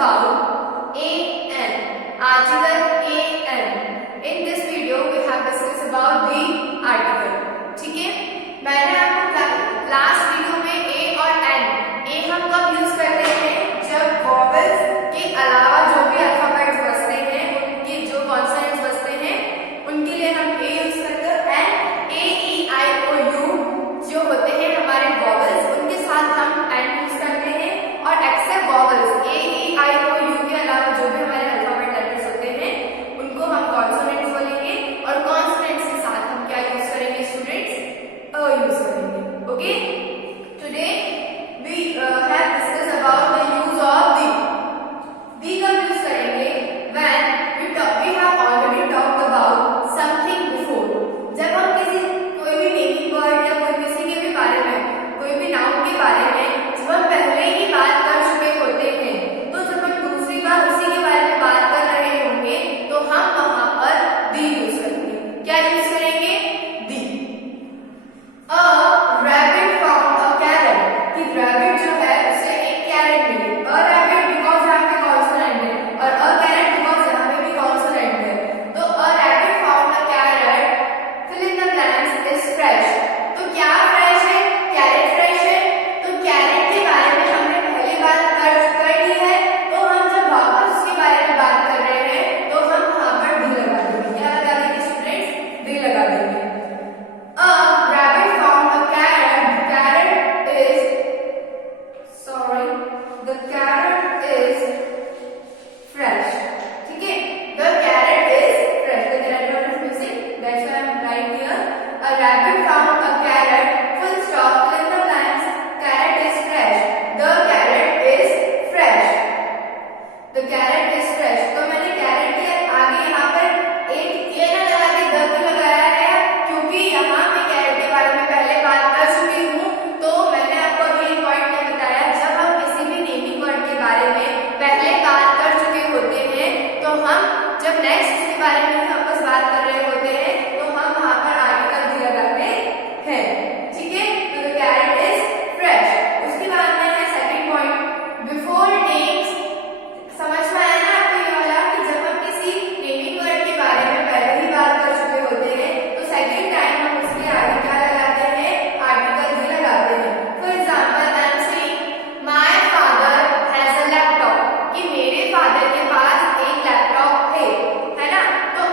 about an, article an. In this video we have discussed about the article. ठीक है, मैंने आपको last video में a और n, a हम कब यूज करते हैं जब वॉवेल्स के अलावा जो भी अल्फाबेट्स बचते हैं, उनके जो कॉन्सोनेंट्स बचते हैं उनके लिए हम a यूज करते हैं, and a e i o u जो होते हैं हमारे वॉवेल्स उनके साथ हम n यूज करते हैं, और except vowels a e i o u के अलावा जो भी हमारे अल्फाबेट लेटर्स होते हैं उनको हम कॉन्सोनेंट्स बोलेंगे, और कॉन्सोनेंट्स के साथ हम क्या यूज करेंगे स्टूडेंट्स, अ यूज करेंगे. Okay, today we have discuss about the use of the. The कब यूज करेंगे when we have already talked about something before. जब हम किसी कोई भी नेमिंग वर्ड या कोई किसी के भी बारे में, कोई भी नाउन के बारे में जब हम पहले ही बात कर चुके होते हैं, तो जब हम दूसरी बार उसी के बारे में बात कर रहे होंगे तो हम वहां पर दी यूज करेंगे. क्या यूज करेंगे? The. A rabbit found a carrot, कि रैबिट जो है उसे एक कैरट मिली. अ रैबिट बिकॉज यहाँ पे कॉन्सोनेंट है, और अ कैरट बिकॉज यहाँ पे भी कॉन्सोनेंट है. तो a rabbit found a carrot, fill in the blanks, is fresh. तो क्या फ्रेश है? कैरट फ्रेश है. तो कैरट के बारे में हमने पहले बात कर ली है, तो हम जब वापस उसके बारे में बात कर रहे हैं तो हम वहां पर डी लगा देंगे. क्या लगा देंगे स्टूडेंट्स? डी लगा देंगे. A rabbit found a carrot. The carrot is fresh. ठीक है, the carrot is fresh. The carrot is missing. That's why I'm writing here. A rabbit found a carrot. Full stop. Fill in the blanks. Carrot is fresh. The carrot is fresh. The carrot is fresh. तो मैंने carrot के आगे यहाँ पर एक ये ना लगा के द क्यों लगाया है, क्योंकि यहाँ पे कैरेट के बारे में पहले बात कर चुकी हूँ. तो मैंने आपको अभी एक पॉइंट क्या बताया, जब हम किसी भी नेमिंग वर्ड के बारे में पहले बात कर चुके होते हैं तो हम जब नेक्स्ट उसके बारे में वापस बात कर रहे होते हैं तो हम वहां पर आगे का दी लगाते हैं. ठीक है, तो द कैरेट इज फ्रेश. उसके बाद में है सेकंड पॉइंट, बिफोर नेम्स. समझ में आया ना आपको ये वाला, कि जब हम किसी नेमिंग वर्ड के बारे में पहले ही बात कर चुके होते हैं तो सेकंड टाइम हम उसके आगे क्या लगाते हैं, आर्टिकल भी लगाते हैं. For example I am saying my father has a laptop, कि मेरे फादर के पास एक लैपटॉप है ना. तो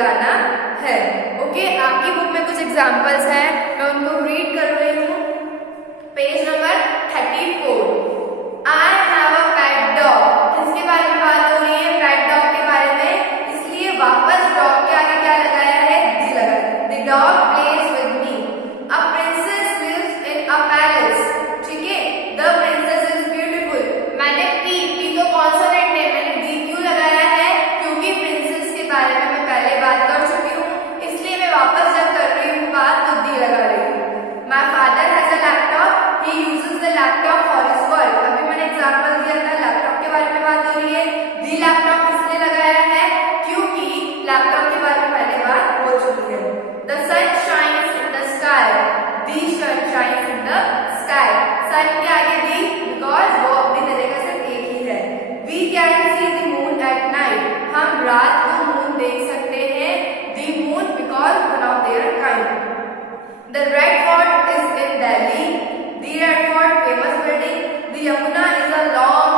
लगाना है। ओके, आपकी बुक में कुछ एग्जाम्पल्स हैं, मैं उनको रीड कर रही हूँ। Page number 34। I have a pet dog. किसके बारे में बात हो रही है? पेट डॉग के बारे में। इसलिए वापस डॉग के आगे क्या लगाया है? दी लगाया है। The dog plays with me. A princess lives in a palace. ठीक है, द प्रिंसेस इज ब्यूटीफुल। मैंने पी तो कॉन्सोनेंट है, मैंने दी क्यों लगाया है? क्योंकि प्रिंसेस के बारे में मैं पहले बात कर चुकी हूँ, इसलिए मैं वापस जब कर रही हूँ बात तो दी लगा रही हूँ। My father has a laptop, he uses the laptop for his work. अभी मैंने एग्जांपल दिया था, लैपटॉप के बारे में बात हो रही है। दी लैपटॉप किसने लगाया है? क्योंकि लैपटॉप के बारे में पहले बात हो चुकी है। The sun shines in the sky, the sun shines in the sky. Sun के आगे दी, बिकॉज वो अपनी जगह का सिर्फ एक ही है। We can see the moon at night, हम रात को मून देख सकते हैं। The moon because one of their kind. The Red Fort is in Delhi. The Red Fort famous building. The Yamuna is a long